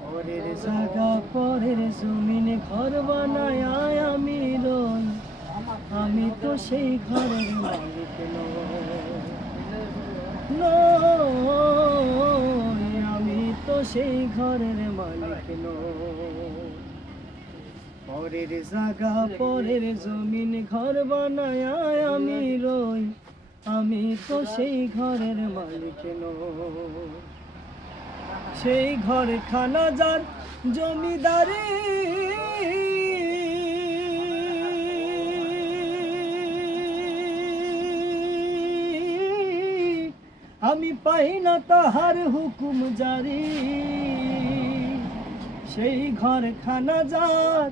পরের জায়গা পরের জমিনে ঘর বানায় আমি রই, আমি তো সেই ঘরের মালিক নই, আমি তো সেই ঘরের মালিক নই। পরের জায়গা পরের জমিন ঘর বানায় আমি রই, আমি তো সেই ঘরের মালিক নই। সেই ঘরে খানা যার জমিদারি, আমি পাই না তাহার হুকুম জারি। সেই ঘর খানা যার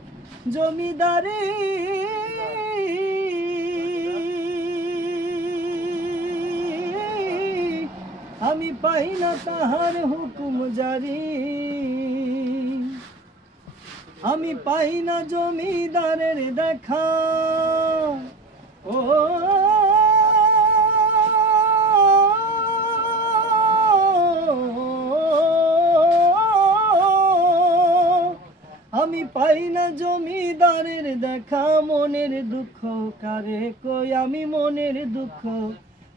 জমিদারি, আমি পাই না তাহার হুকুম জারি। আমি পাই না জমিদারের দেখা, ও আমি পাই না জমিদারের দেখা। মনের দুঃখ কারে কই আমি, মনের দুঃখ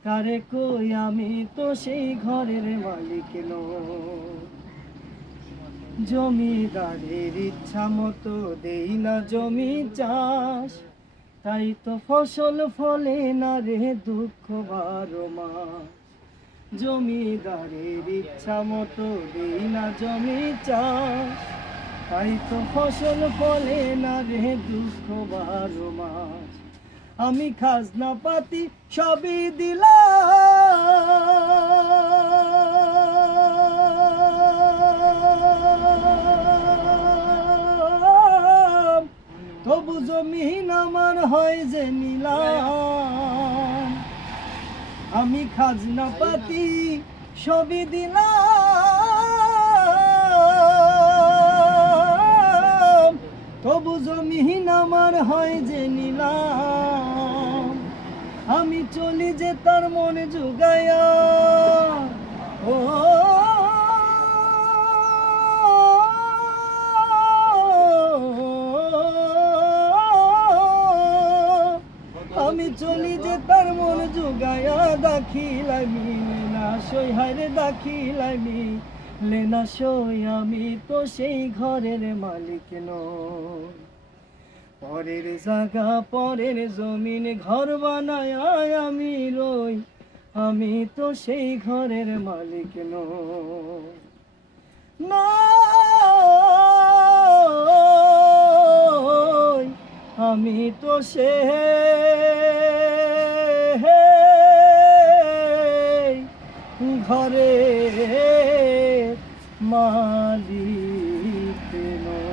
কারে কই, আমি তো সেই ঘরের মালিক নই। জমিদারের ইচ্ছা মতো দেই না জমি চাষ, তাই তো ফসল ফলে না রে দুঃখ 12 মাস। জমিদারের ইচ্ছা মতো দেই না জমি চাষ, তাই তো ফসল ফলে না রে দুঃখ 12 মাস। আমি খাজনা পাতি সবই দিলাম, তবু জমিন আমার হয় যে নিলাম। আমি খাজনা পাতি সবই দিলাম, তবু জমিন আমার হয় যে নিলাম। আমি চলি যে তার মনে জুগায়া, ও আমি চলি যে তার মন জুগায়া। দাখিলামি লেনা সই, হায়রে দাখিলামি লেনা সই, আমি তো সেই ঘরের মালিক নই। পরের জায়গা পরের জমিন ঘর বানায় আমি রই, আমি তো সেই ঘরের মালিক নই, আমি তো সেই ঘরের মালিক নই।